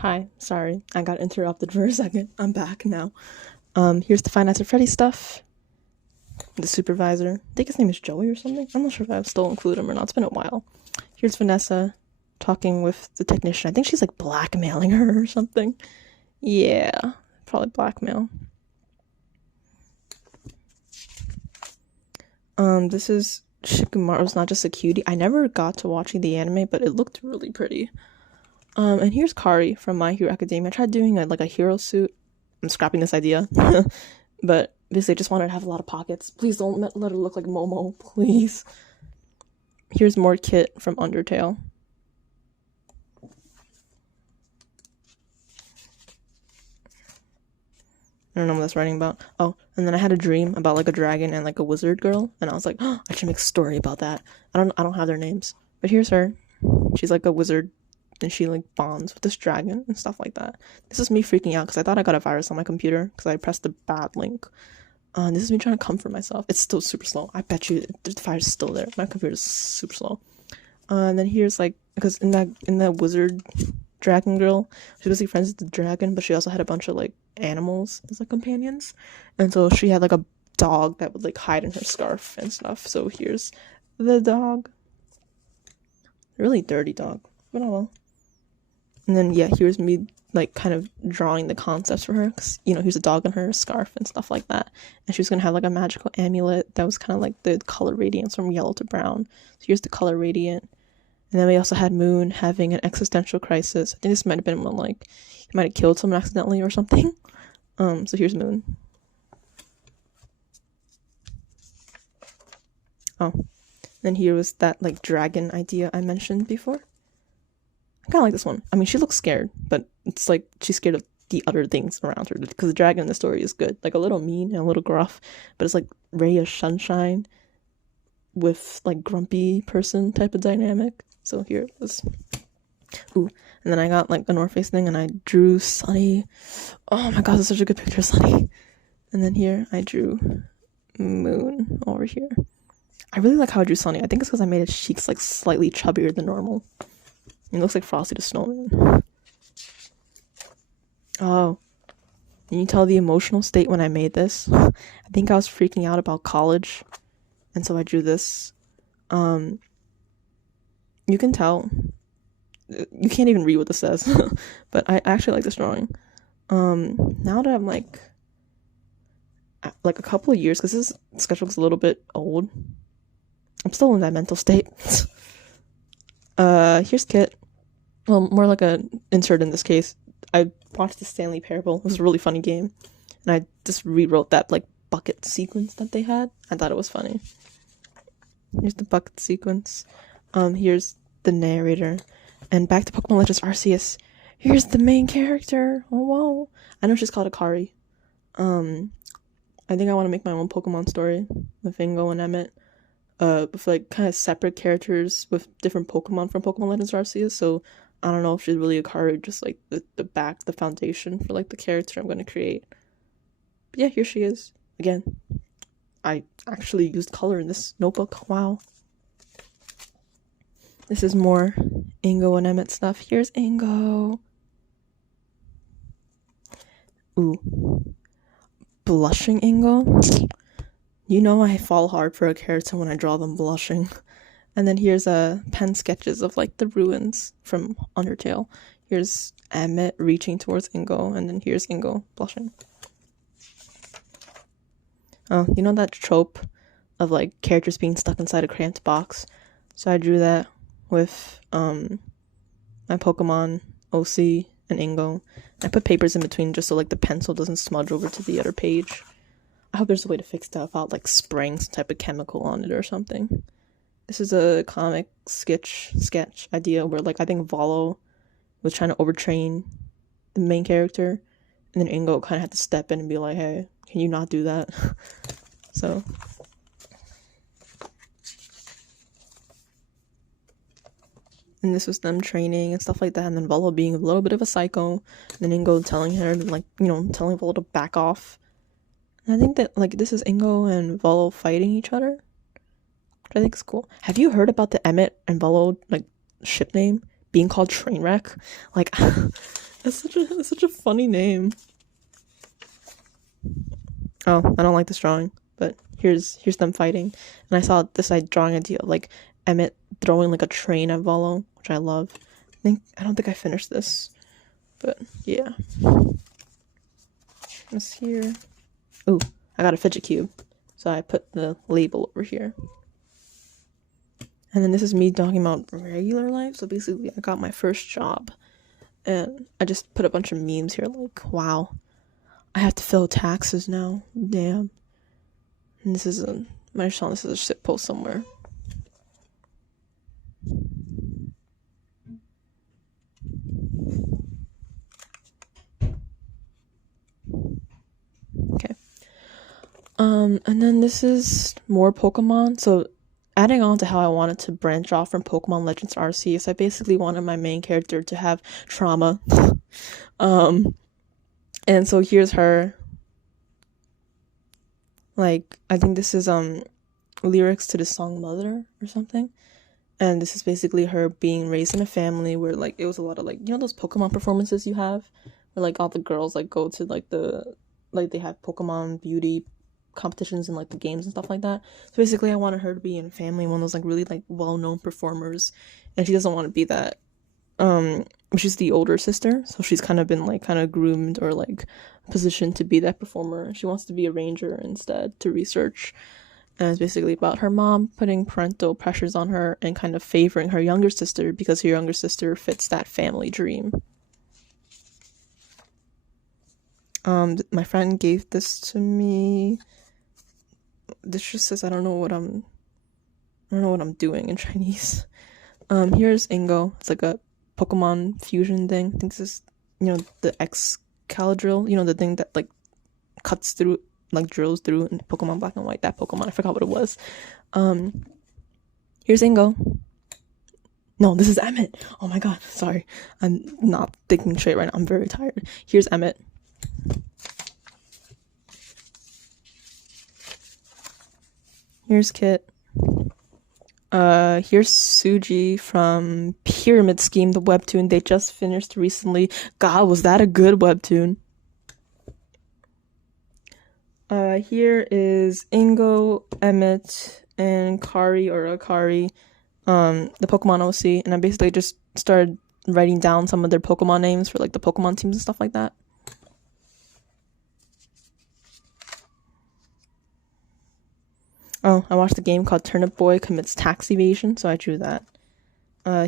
Hi, sorry, I got interrupted for a second. I'm back now. Here's the Five Nights at Freddy's stuff. The supervisor, I think his name is Joey or something. I'm not sure if I still include him or not. It's been a while. Here's Vanessa talking with the technician. I think she's like blackmailing her or something. Yeah, probably blackmail. This is Shikamaru's Not Just a Cutie. I never got to watching the anime, but it looked really pretty. And here's Kari from My Hero Academia. I tried doing a hero suit. I'm scrapping this idea. But basically I just wanted to have a lot of pockets. Please don't let her look like Momo, please. Here's more Kit from Undertale. I don't know what that's writing about. Oh, and then I had a dream about like a dragon and like a wizard girl, and I was like, oh, I should make a story about that. I don't have their names. But here's her. She's like a wizard and she like bonds with this dragon and stuff like that. This is me freaking out because I thought I got a virus on my computer because I pressed the bad link. This is me trying to comfort myself. It's still super slow. I bet you the fire's still there. My computer's super slow. And then here's like, because in that wizard dragon girl, she was like friends with the dragon, but she also had a bunch of like animals as like companions, and so she had like a dog that would like hide in her scarf and stuff. So here's the dog. Really dirty dog, but oh well. And then yeah, here's me like kind of drawing the concepts for her, because here's a dog in her scarf and stuff like that, and she was gonna have like a magical amulet that was kind of like the color radiance from yellow to brown. So here's the color radiant. And then we also had Moon having an existential crisis. I think this might have been when like he might have killed someone accidentally or something. So here's Moon. Oh, then here was that like dragon idea I mentioned before. I kind of like this one. I mean, she looks scared, but it's like she's scared of the other things around her, because the dragon in the story is good, like a little mean and a little gruff, but it's like ray of sunshine with like grumpy person type of dynamic. So here it was. Ooh, and then I got like a North Face thing and I drew Sunny. Oh my god, that's such a good picture of Sunny. And then here I drew Moon over here. I really like how I drew Sunny. I think it's because I made his cheeks like slightly chubbier than normal. It looks like Frosty the Snowman. Oh, can you tell the emotional state when I made this? I think I was freaking out about college, and so I drew this. You can tell. You can't even read what this says, but I actually like this drawing. Now that I'm like a couple of years, because this sketchbook's a little bit old, I'm still in that mental state. Here's Kit. Well, more like a insert in this case. I watched the Stanley Parable. It was a really funny game, and I just rewrote that like bucket sequence that they had. I thought it was funny. Here's the bucket sequence. Here's the narrator, and back to Pokemon Legends Arceus. Here's the main character. Oh wow! I know she's called Akari. I think I want to make my own Pokemon story with Ingo and Emmett. With like kind of separate characters with different Pokemon from Pokemon Legends Arceus. So I don't know if she's really Akari, just like the foundation for like the character I'm going to create. But yeah, here she is again. I actually used color in this notebook. Wow. This is more Ingo and Emmett stuff. Here's Ingo. Ooh. Blushing Ingo. You know I fall hard for a character when I draw them blushing. And then here's pen sketches of like the ruins from Undertale. Here's Emmett reaching towards Ingo, and then here's Ingo blushing. Oh, you know that trope of like characters being stuck inside a cramped box? So I drew that with my Pokemon, OC, and Ingo. I put papers in between just so like the pencil doesn't smudge over to the other page. I hope there's a way to fix that without like spraying some type of chemical on it or something. This is a comic sketch idea where like I think Volo was trying to overtrain the main character, and then Ingo kind of had to step in and be like, hey, can you not do that? So and this was them training and stuff like that, and then Volo being a little bit of a psycho, and then Ingo telling her to like, telling Volo to back off. And I think that like this is Ingo and Volo fighting each other, which I think is cool. Have you heard about the Emmett and Volo like ship name being called Trainwreck? Like It's such a funny name. Oh, I don't like this drawing, but here's them fighting. And I saw this drawing idea of like Emmett throwing like a train at Volo, which I love. I don't think I finished this, but yeah. What's here? Ooh, I got a fidget cube, so I put the label over here. And then this is me talking about regular life. So basically, I got my first job, and I just put a bunch of memes here, like, wow, I have to fill taxes now. Damn. And this is this is a shit post somewhere. Okay. And then this is more Pokemon. So adding on to how I wanted to branch off from Pokemon Legends Arceus, I basically wanted my main character to have trauma. And so here's her. Like, I think this is lyrics to the song Mother or something. And this is basically her being raised in a family where like it was a lot of like, you know those Pokemon performances you have? Where like all the girls like go to like they have Pokemon beauty competitions and like the games and stuff like that. So basically I wanted her to be in a family, one of those like really like well-known performers, and she doesn't want to be that. She's the older sister, so she's kind of been like kind of groomed or like positioned to be that performer. She wants to be a ranger instead to research, and it's basically about her mom putting parental pressures on her and kind of favoring her younger sister because her younger sister fits that family dream. My friend gave this to me. This just says I don't know what I'm doing in Chinese. Here's Ingo. It's like a Pokemon fusion thing. I think this is, the Excalibur, the thing that like cuts through, like drills through in Pokemon Black and White. That Pokemon, I forgot what it was. Here's Ingo. No, this is Emmett. Oh my god, sorry. I'm not thinking straight right now. I'm very tired. Here's Emmett. Here's Kit. Here's Suji from Pyramid Scheme, the webtoon they just finished recently. God, was that a good webtoon? Here is Ingo, Emmett, and Kari or Akari, the Pokemon OC, and I basically just started writing down some of their Pokemon names for like the Pokemon teams and stuff like that. Oh, I watched a game called Turnip Boy Commits Tax Evasion, so I drew that.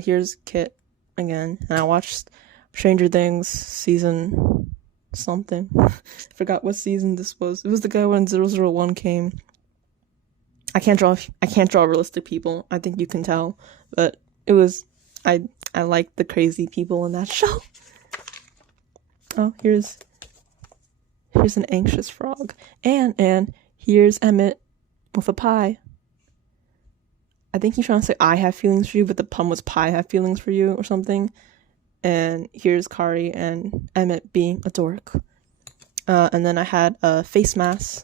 Here's Kit again, and I watched Stranger Things season something. I forgot what season this was. It was the guy when 001 came. I can't draw realistic people. I think you can tell, but it was I like the crazy people in that show. Oh, here's an anxious frog, and here's Emmett with a pie. I think he's trying to say I have feelings for you, but the pun was pie have feelings for you or something. And here's Kari and Emmett being a dork. And then I had a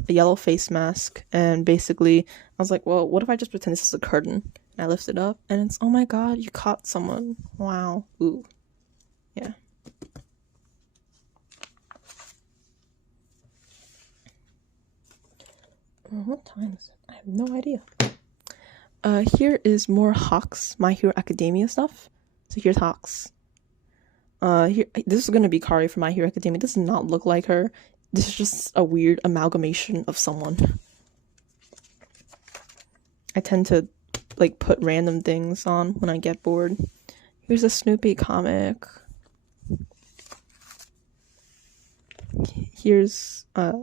yellow face mask, and basically I was like, well, what if I just pretend this is a curtain? And I lift it up, and it's, oh my god, you caught someone. Wow. Ooh. Yeah. What time is it? I have no idea. Here is more Hawks, My Hero Academia stuff. So here's Hawks. This is gonna be Kari from My Hero Academia. It does not look like her. This is just a weird amalgamation of someone. I tend to like put random things on when I get bored. Here's a Snoopy comic. Here's Five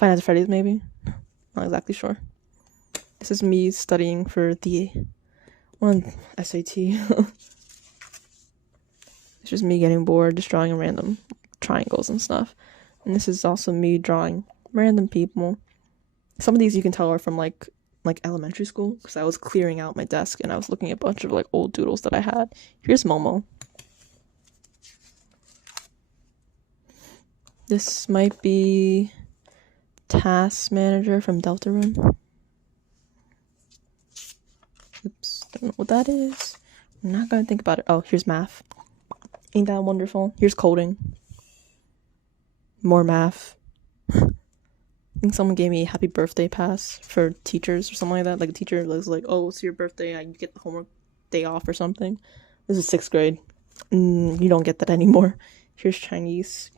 Nights at Freddy's, maybe. Not exactly sure. This is me studying for the one SAT. It's just me getting bored, just drawing random triangles and stuff. And this is also me drawing random people. Some of these you can tell are from like elementary school, because I was clearing out my desk and I was looking at a bunch of like old doodles that I had. Here's Momo. This might be Task Manager from Deltarune. Oops, don't know what that is. I'm not gonna think about it. Oh, here's Math. Ain't that wonderful? Here's coding. More math. I think someone gave me a happy birthday pass for teachers or something like that. Like a teacher was like, "Oh, it's your birthday. You get the homework day off or something." This is 6th grade. You don't get that anymore. Here's Chinese.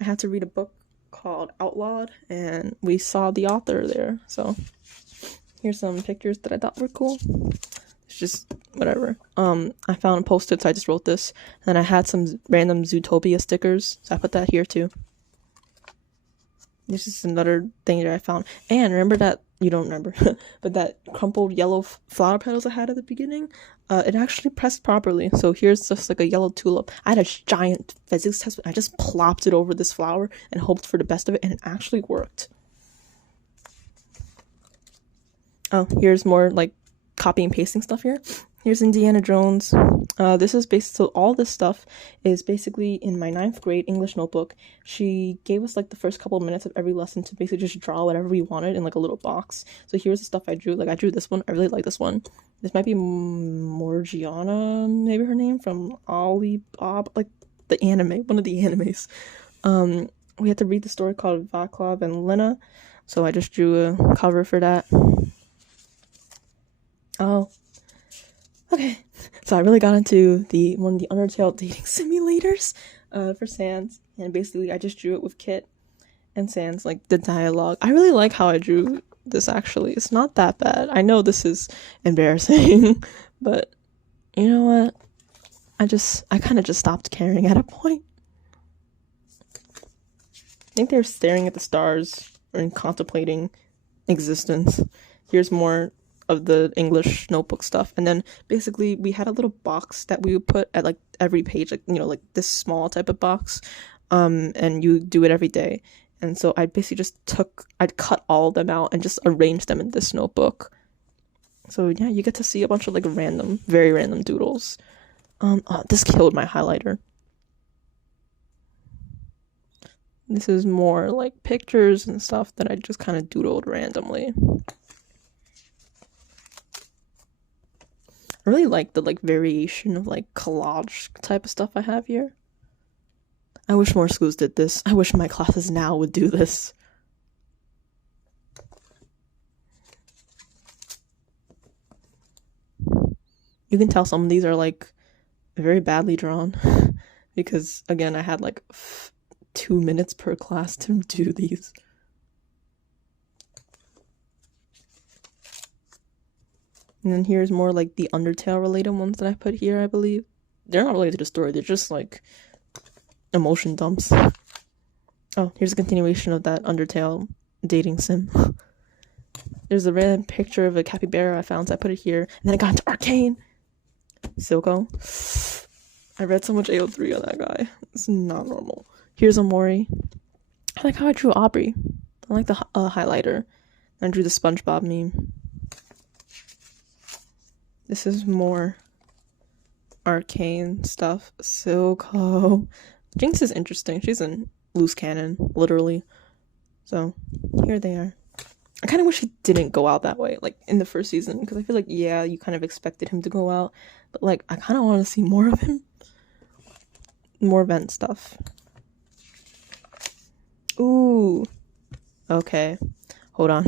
I had to read a book called Outlawed, and we saw the author there. So here's some pictures that I thought were cool. It's just whatever. I found a post-it, so I just wrote this. And I had some random Zootopia stickers, so I put that here too. This is another thing that I found. And remember that, you don't remember, but that crumpled yellow flower petals I had at the beginning? It actually pressed properly. So here's just like a yellow tulip. I had a giant physics test. I just plopped it over this flower and hoped for the best of it, and it actually worked. Oh, here's more like copy and pasting stuff here. Here's Indiana Jones. This is so all this stuff is basically in my 9th grade English notebook. She gave us like the first couple of minutes of every lesson to basically just draw whatever we wanted in like a little box. So here's the stuff I drew. Like I drew this one. I really like this one. This might be Morgiana, maybe her name, from Ollie Bob, like the anime, one of the animes. We had to read the story called Vaclav and Lena. So I just drew a cover for that. Oh. Okay, so I really got into one of the Undertale dating simulators for Sans, and basically I just drew it with Kit and Sans, like the dialogue. I really like how I drew this actually. It's not that bad. I know this is embarrassing, but you know what? I kind of just stopped caring at a point. I think they're staring at the stars and contemplating existence. Here's more of the English notebook stuff, and then basically we had a little box that we would put at like every page, like, you know, like this small type of box, and you do it every day. And so I basically I'd cut all of them out and just arrange them in this notebook. So yeah, you get to see a bunch of like very random doodles. This killed my highlighter. This is more like pictures and stuff that I just kind of doodled randomly. I really like the like variation of like collage type of stuff I have here. I wish more schools did this. I wish my classes now would do this. You can tell some of these are like very badly drawn because again I had like 2 minutes per class to do these. And then here's more like the Undertale related ones that I put here, I believe. They're not related to the story, they're just like emotion dumps. Oh, here's a continuation of that Undertale dating sim. There's a random picture of a capybara I found, so I put it here. And then I got into Arcane. Silco. I read so much AO3 on that guy. It's not normal. Here's Omori. I like how I drew Aubrey. I like the highlighter. I drew the SpongeBob meme. This is more Arcane stuff. Silco. Jinx is interesting. She's in loose cannon, literally. So, here they are. I kind of wish he didn't go out that way, like, in the first season, because I feel like, yeah, you kind of expected him to go out, but, like, I kind of want to see more of him. More event stuff. Ooh. Okay. Hold on.